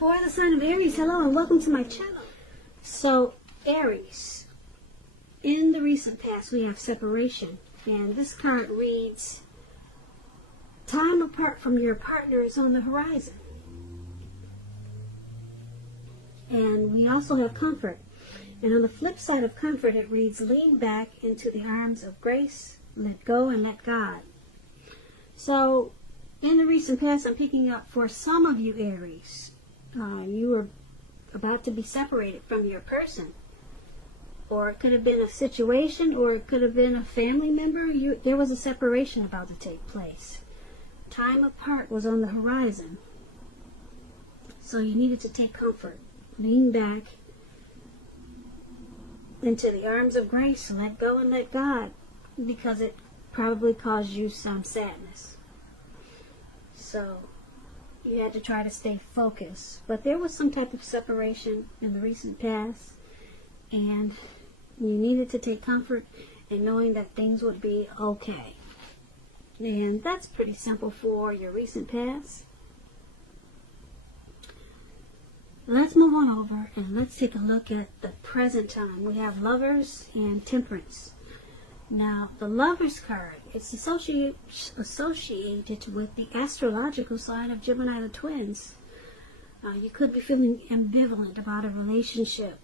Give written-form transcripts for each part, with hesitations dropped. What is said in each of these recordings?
For the sign of Aries, hello and welcome to my channel. So, Aries, in the recent past we have separation, and this card reads, time apart from your partner is on the horizon. And we also have comfort. And on the flip side of comfort, it reads, lean back into the arms of grace, let go and let God. So, in the recent past, I'm picking up for some of you Aries, you were about to be separated from your person. Or it could have been a situation, or it could have been a family member. There was a separation about to take place. Time apart was on the horizon. So you needed to take comfort. Lean back into the arms of grace and let go and let God, because it probably caused you some sadness. So you had to try to stay focused. But there was some type of separation in the recent past, and you needed to take comfort in knowing that things would be okay. And that's pretty simple for your recent past. Let's move on over and let's take a look at the present time. We have Lovers and Temperance. Now, the Lovers card, it's associated with the astrological sign of Gemini the twins. You could be feeling ambivalent about a relationship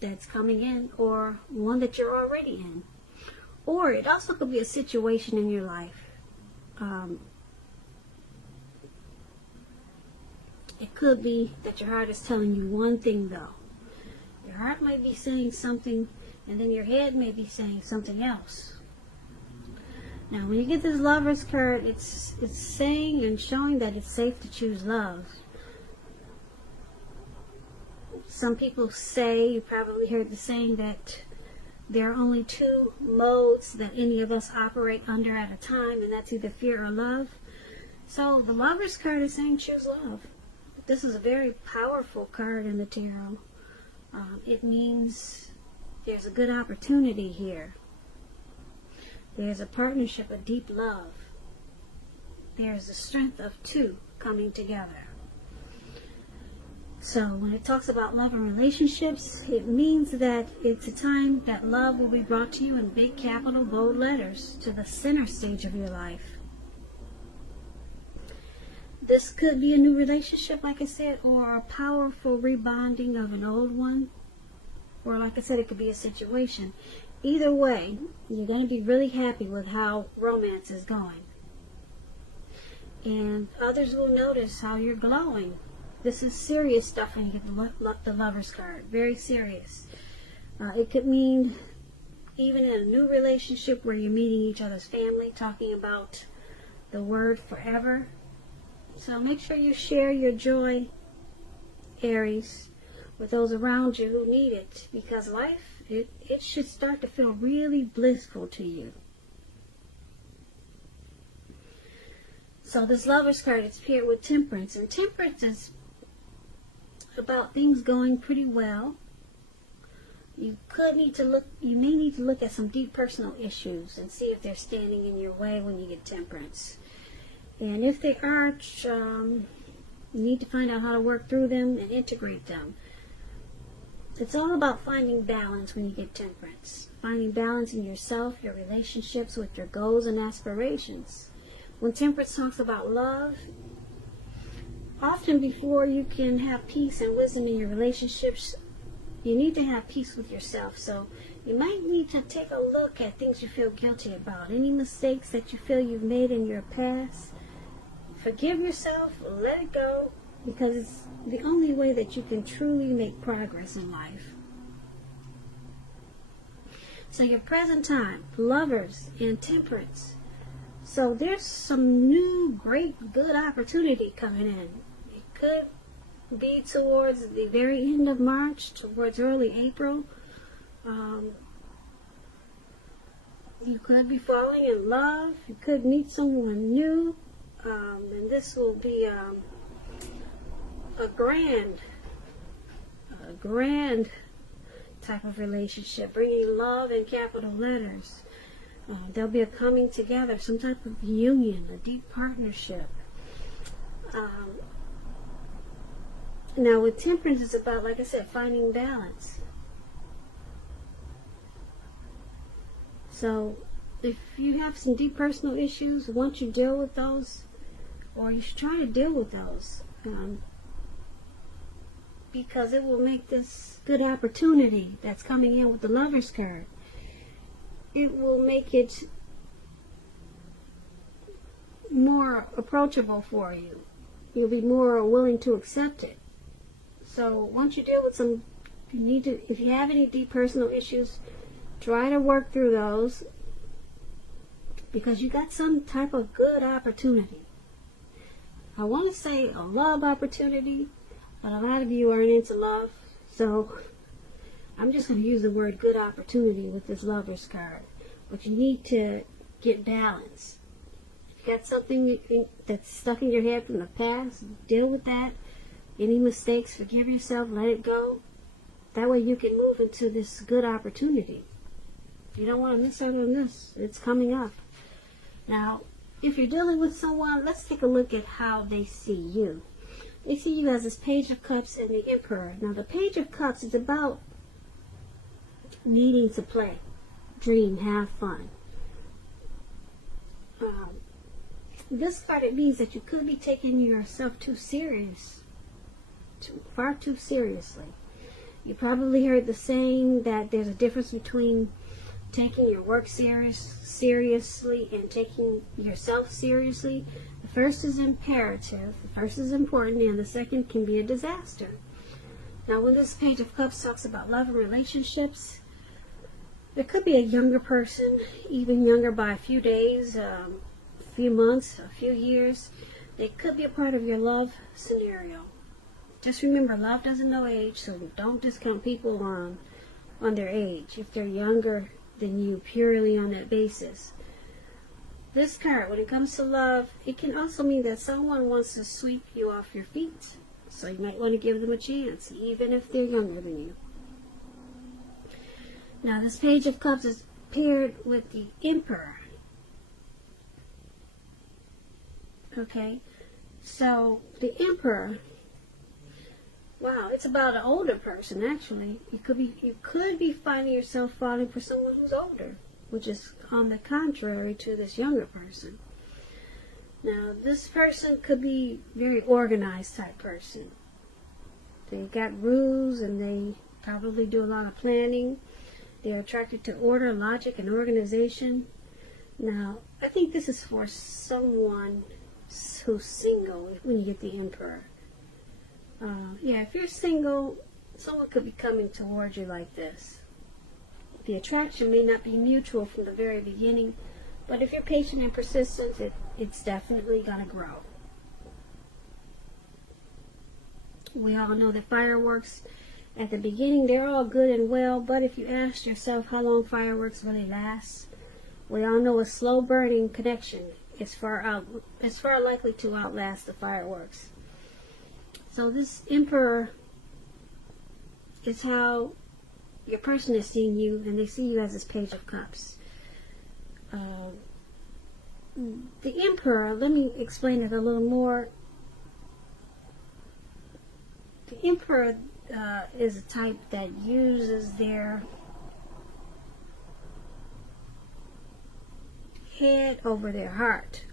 that's coming in, or one that you're already in. Or it also could be a situation in your life. It could be that your heart is telling you one thing, though. Your heart might be saying something, and then your head may be saying something else. Now, when you get this Lovers card, it's saying and showing that it's safe to choose love. Some people say, you probably heard the saying, that there are only two modes that any of us operate under at a time, and that's either fear or love. So the Lovers card is saying choose love. This is a very powerful card in the tarot. It means there's a good opportunity here. There's a partnership, a deep love. There's the strength of two coming together. So when it talks about love and relationships, it means that it's a time that love will be brought to you in big capital bold letters to the center stage of your life. This could be a new relationship, like I said, or a powerful rebonding of an old one. Or like I said, it could be a situation. Either way, you're going to be really happy with how romance is going. And others will notice how you're glowing. This is serious stuff when you get the Lovers card. Very serious. It could mean even in a new relationship where you're meeting each other's family, talking about the word forever. So make sure you share your joy, Aries, with those around you who need it, because life, it should start to feel really blissful to you. So this Lovers card is paired with Temperance, and Temperance is about things going pretty well. You may need to look at some deep personal issues and see if they're standing in your way when you get Temperance. And if they aren't, you need to find out how to work through them and integrate them. It's all about finding balance when you get Temperance. Finding balance in yourself, your relationships, with your goals and aspirations. When Temperance talks about love, often before you can have peace and wisdom in your relationships, you need to have peace with yourself. So you might need to take a look at things you feel guilty about. Any mistakes that you feel you've made in your past. Forgive yourself, let it go, because it's the only way that you can truly make progress in life. So your present time, Lovers and Temperance. So there's some new, great, good opportunity coming in. It could be towards the very end of March, towards early April. You could be falling in love. You could meet someone new. And this will be a grand type of relationship, bringing love in capital letters. There'll be a coming together, some type of union, a deep partnership. Now with temperance, it's about, like I said, finding balance. So if you have some deep personal issues, once you deal with those, or you should try to deal with those, because it will make this good opportunity that's coming in with the Lovers card. It will make it more approachable for you. You'll be more willing to accept it. So once you deal with some, if you have any deep personal issues, try to work through those, because you got some type of good opportunity. I want to say a love opportunity, but a lot of you aren't into love, so I'm just going to use the word good opportunity with this Lovers card. But you need to get balance. If you got something that's stuck in your head from the past, deal with that. Any mistakes, forgive yourself, let it go. That way you can move into this good opportunity. You don't want to miss out on this. It's coming up. Now, if you're dealing with someone, let's take a look at how they see you. They see you as this Page of Cups and the Emperor. Now, the Page of Cups is about needing to play, dream, have fun. This card, it means that you could be taking yourself too serious, far too seriously. You probably heard the saying that there's a difference between taking your work seriously and taking yourself seriously. The first is imperative, the first is important, and the second can be a disaster. Now, when this Page of Cups talks about love and relationships, there could be a younger person, even younger by a few days, a few months, a few years. They could be a part of your love scenario. Just remember, love doesn't know age, so don't discount people on their age if they're younger than you, purely on that basis. This card, when it comes to love, it can also mean that someone wants to sweep you off your feet. So you might want to give them a chance, even if they're younger than you. Now, this Page of Cups is paired with the Emperor. Okay, so the Emperor, wow, it's about an older person, actually. You could be finding yourself falling for someone who's older, which is on the contrary to this younger person. Now, this person could be very organized type person. They got rules and they probably do a lot of planning. They're attracted to order, logic, and organization. Now, I think this is for someone who's single when you get the Emperor. Yeah, if you're single, someone could be coming towards you like this. The attraction may not be mutual from the very beginning, but if you're patient and persistent, it's definitely going to grow. We all know that fireworks, at the beginning, they're all good and well, but if you ask yourself how long fireworks really last, we all know a slow burning connection is far likely to outlast the fireworks. So this Emperor is how your person is seeing you, and they see you as this Page of Cups. The Emperor, let me explain it a little more. The Emperor is a type that uses their head over their heart.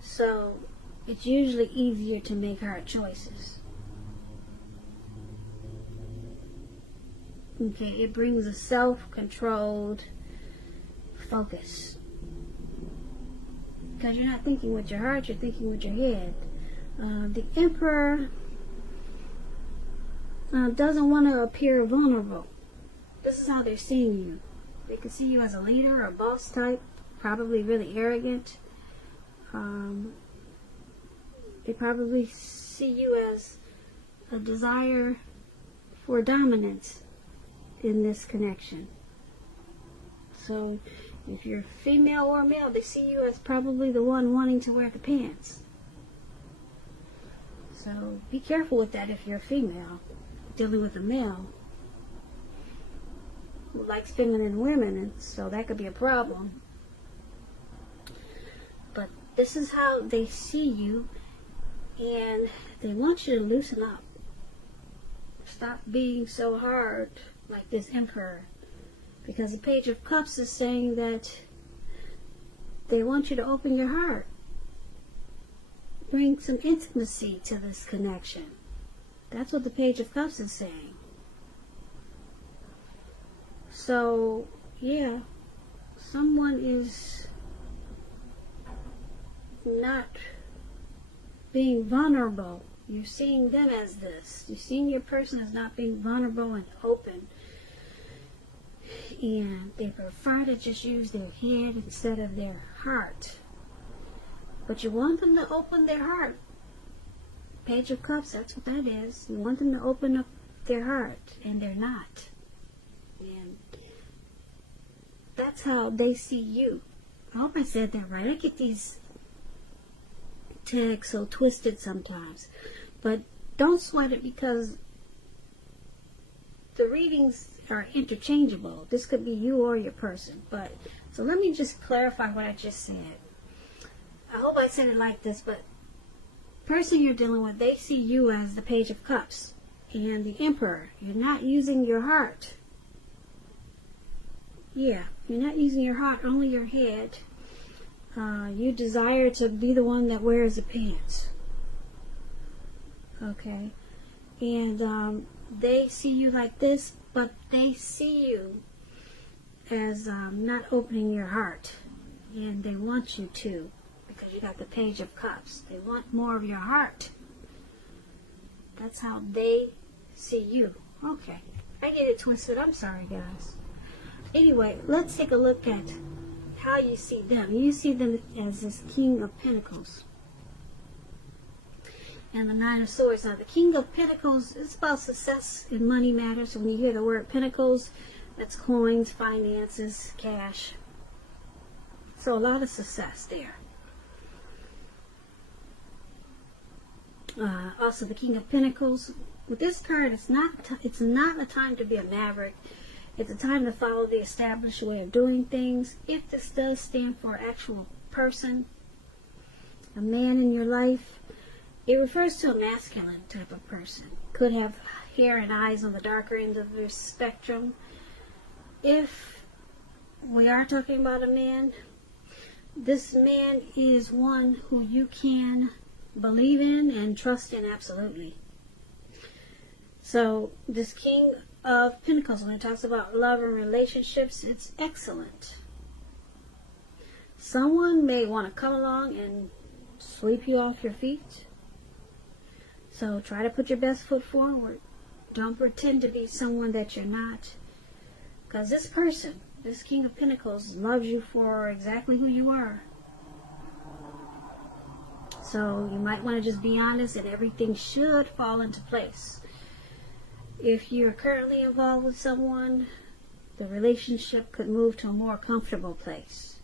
So it's usually easier to make hard choices. Okay, it brings a self-controlled focus. Because you're not thinking with your heart, you're thinking with your head. The Emperor doesn't want to appear vulnerable. This is how they're seeing you. They can see you as a leader or a boss type, probably really arrogant. They probably see you as a desire for dominance in this connection. So if you're female or male, they see you as probably the one wanting to wear the pants. So be careful with that if you're a female dealing with a male who likes feminine women, and so that could be a problem. But this is how they see you, And they want you to loosen up. Stop being so hard like this Emperor. Because the Page of Cups is saying that they want you to open your heart. Bring some intimacy to this connection. That's what the Page of Cups is saying. So, yeah, someone is not being vulnerable. You're seeing them as this. You're seeing your person as not being vulnerable and open. And they prefer to just use their head instead of their heart. But you want them to open their heart. Page of Cups, that's what that is. You want them to open up their heart, and they're not. And that's how they see you. I hope I said that right. I get these tags so twisted sometimes. But don't sweat it, because the readings are interchangeable. This could be you or your person. But so let me just clarify what I just said. I hope I said it like this, but person you're dealing with, they see you as the Page of Cups and the Emperor. You're not using your heart. Yeah, you're not using your heart, only your head. You desire to be the one that wears the pants. Okay. And they see you like this, but they see you as not opening your heart. And they want you to, because you got the Page of Cups. They want more of your heart. That's how they see you. Okay. I get it twisted. I'm sorry, guys. Anyway, let's take a look at how you see them. You see them as this King of Pentacles and the Nine of Swords. Now, the King of Pentacles is about success in money matters. So when you hear the word Pentacles, that's coins, finances, cash. So a lot of success there. Also, the King of Pentacles. With this card, it's not a time to be a maverick. It's a time to follow the established way of doing things. If this does stand for an actual person, a man in your life, it refers to a masculine type of person. Could have hair and eyes on the darker end of the spectrum. If we are talking about a man, this man is one who you can believe in and trust in absolutely. So this King of Pentacles, when it talks about love and relationships, it's excellent. Someone may want to come along and sweep you off your feet. So try to put your best foot forward. Don't pretend to be someone that you're not. Because this person, this King of Pentacles, loves you for exactly who you are. So you might want to just be honest, and everything should fall into place. If you're currently involved with someone, the relationship could move to a more comfortable place.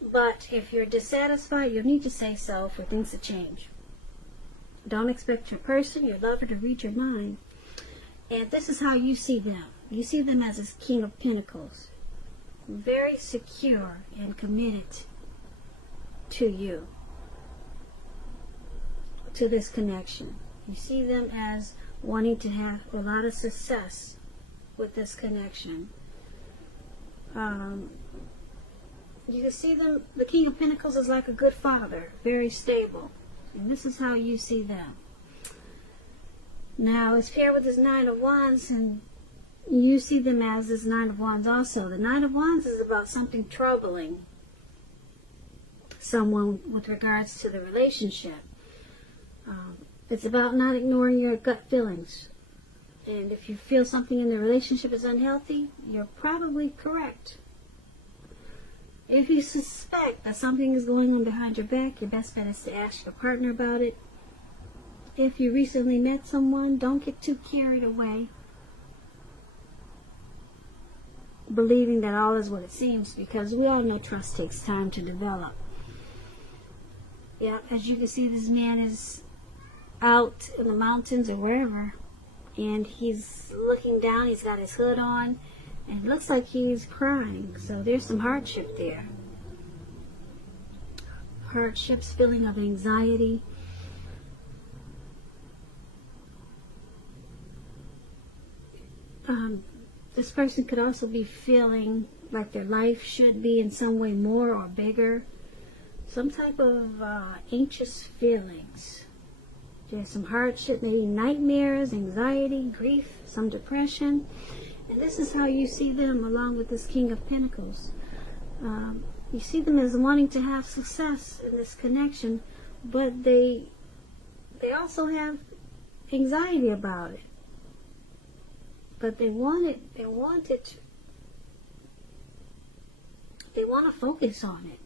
But if you're dissatisfied, you'll need to say so for things to change. Don't expect your person, your lover, to read your mind. And this is how you see them. You see them as this King of Pentacles. Very secure and committed to you, to this connection. You see them as wanting to have a lot of success with this connection. You can see them, the King of Pentacles is like a good father, very stable. And this is how you see them. Now, it's paired with this Nine of Wands, and you see them as this Nine of Wands also. The Nine of Wands is about something troubling someone with regards to the relationship. It's about not ignoring your gut feelings. And if you feel something in the relationship is unhealthy, you're probably correct. If you suspect that something is going on behind your back, your best bet is to ask your partner about it. If you recently met someone, don't get too carried away, believing that all is what it seems, because we all know trust takes time to develop. Yeah, as you can see, this man is out in the mountains or wherever, and he's looking down. He's got his hood on, and it looks like he's crying. So there's some hardship there. hardships, feeling of anxiety. This person could also be feeling like their life should be in some way more or bigger. Some type of anxious feelings. There's some hardship, maybe nightmares, anxiety, grief, some depression. And this is how you see them along with this King of Pentacles. You see them as wanting to have success in this connection, but they also have anxiety about it. But they want to focus on it.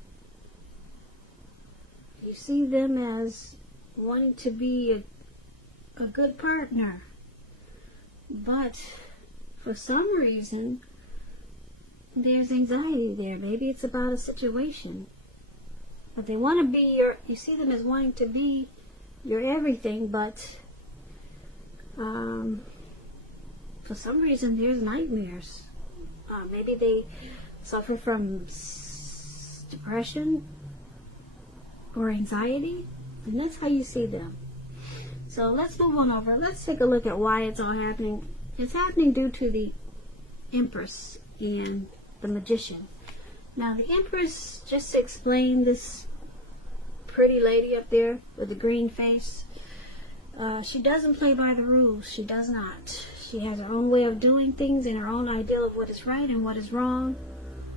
You see them as wanting to be a good partner. But for some reason, there's anxiety there. Maybe it's about a situation. But they want to be you see them as wanting to be your everything, but for some reason there's nightmares. Maybe they suffer from depression or anxiety, and that's how you see them. So let's move on over. Let's take a look at why it's all happening. It's happening due to the Empress and the Magician. Now the Empress, just to explain, this pretty lady up there with the green face, she doesn't play by the rules. She does not. She has her own way of doing things and her own ideal of what is right and what is wrong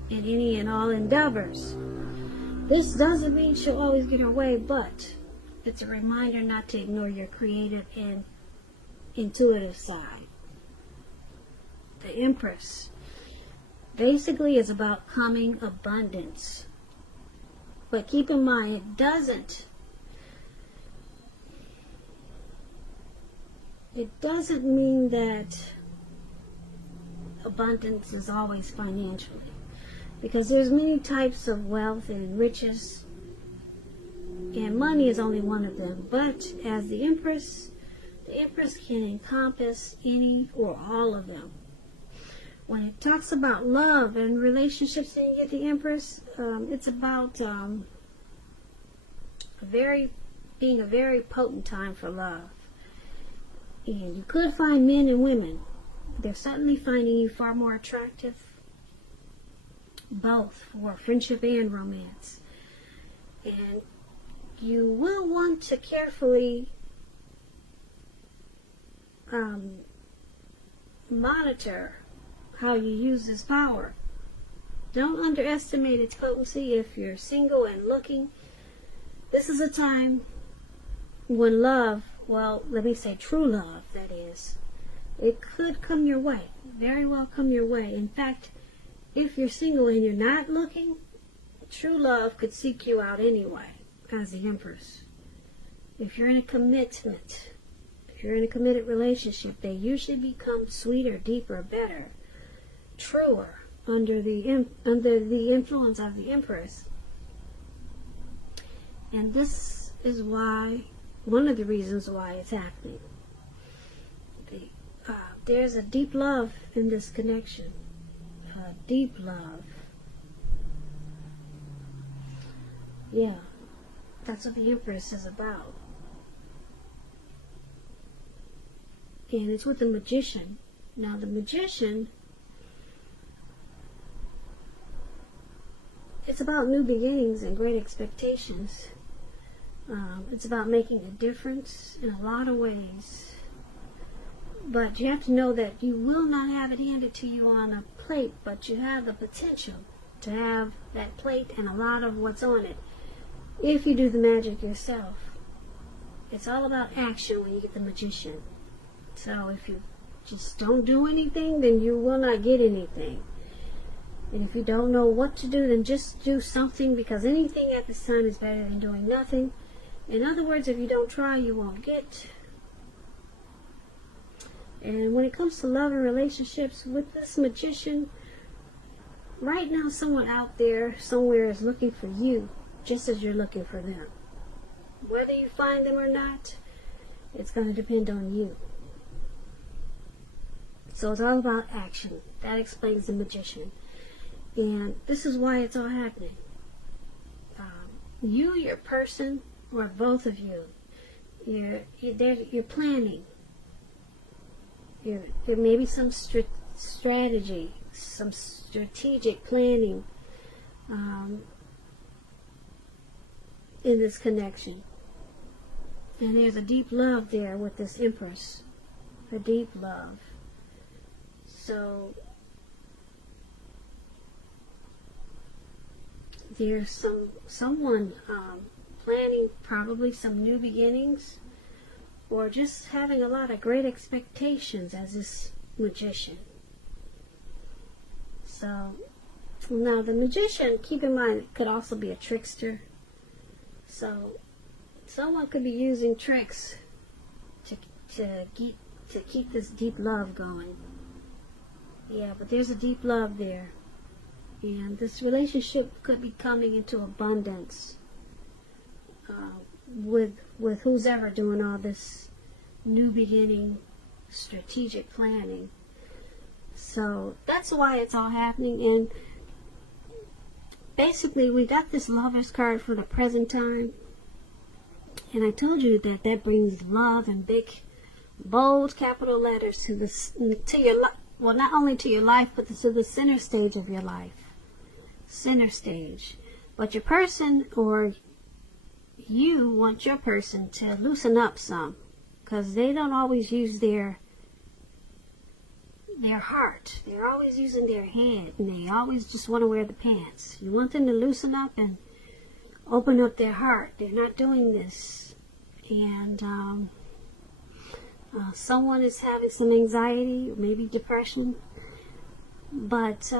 in any and all endeavors. This doesn't mean she'll always get her way, but it's a reminder not to ignore your creative and intuitive side. The Empress basically is about coming abundance. But keep in mind, it doesn't mean that abundance is always financially. Because there's many types of wealth and riches, and money is only one of them. But as the Empress can encompass any or all of them. When it talks about love and relationships and you get the Empress, it's about being a very potent time for love. And you could find men and women. They're certainly finding you far more attractive, both for friendship and romance. And you will want to carefully monitor how you use this power. Don't underestimate its potency if you're single and looking. This is a time when love, well, let me say true love, that is, it could come your way, very well come your way. In fact, if you're single and you're not looking, true love could seek you out anyway, as the Empress. If you're in a commitment, if you're in a committed relationship, they usually become sweeter, deeper, better, truer under the influence of the Empress. And this is why, one of the reasons why it's happening. There's a deep love in this connection. Deep love. Yeah, that's what the Empress is about. And it's with the Magician. Now the Magician, it's about new beginnings and great expectations. It's about making a difference in a lot of ways. But you have to know that you will not have it handed to you on a plate, but you have the potential to have that plate and a lot of what's on it if you do the magic yourself. It's all about action when you get the Magician. So if you just don't do anything, then you will not get anything. And if you don't know what to do, then just do something, because anything at this time is better than doing nothing. In other words, if you don't try, you won't get. And when it comes to love and relationships, with this Magician, right now someone out there somewhere is looking for you, just as you're looking for them. Whether you find them or not, it's going to depend on you. So it's all about action. That explains the Magician. And this is why it's all happening. you, your person, or both of you, you're planning. There may be some strategy, some strategic planning in this connection. And there's a deep love there with this Empress. A deep love. So there's someone planning probably some new beginnings, or just having a lot of great expectations as this Magician. So now the Magician, keep in mind, could also be a trickster. So someone could be using tricks to keep this deep love going. Yeah, but there's a deep love there. And this relationship could be coming into abundance with who's ever doing all this new beginning, strategic planning. So that's why it's all happening. And basically, we got this Lover's card for the present time. And I told you that brings love in big, bold capital letters to your life. Well, not only to your life, but to the center stage of your life. Center stage. But your person, or you want your person to loosen up some, because they don't always use their heart. They're always using their head, and they always just want to wear the pants. You want them to loosen up and open up their heart. They're not doing this. And someone is having some anxiety, maybe depression, but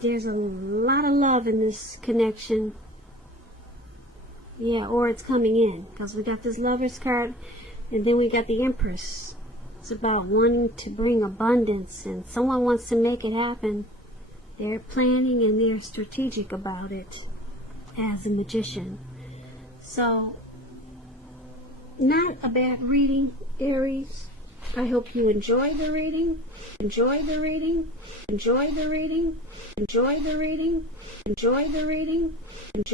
there's a lot of love in this connection. Yeah, or it's coming in, because we got this Lover's card, and then we got the Empress. It's about wanting to bring abundance, and someone wants to make it happen. They're planning and they're strategic about it as a Magician. So, not a bad reading, Aries. I hope you enjoy the reading. Enjoy the reading. Enjoy the reading. Enjoy the reading. Enjoy the reading. Enjoy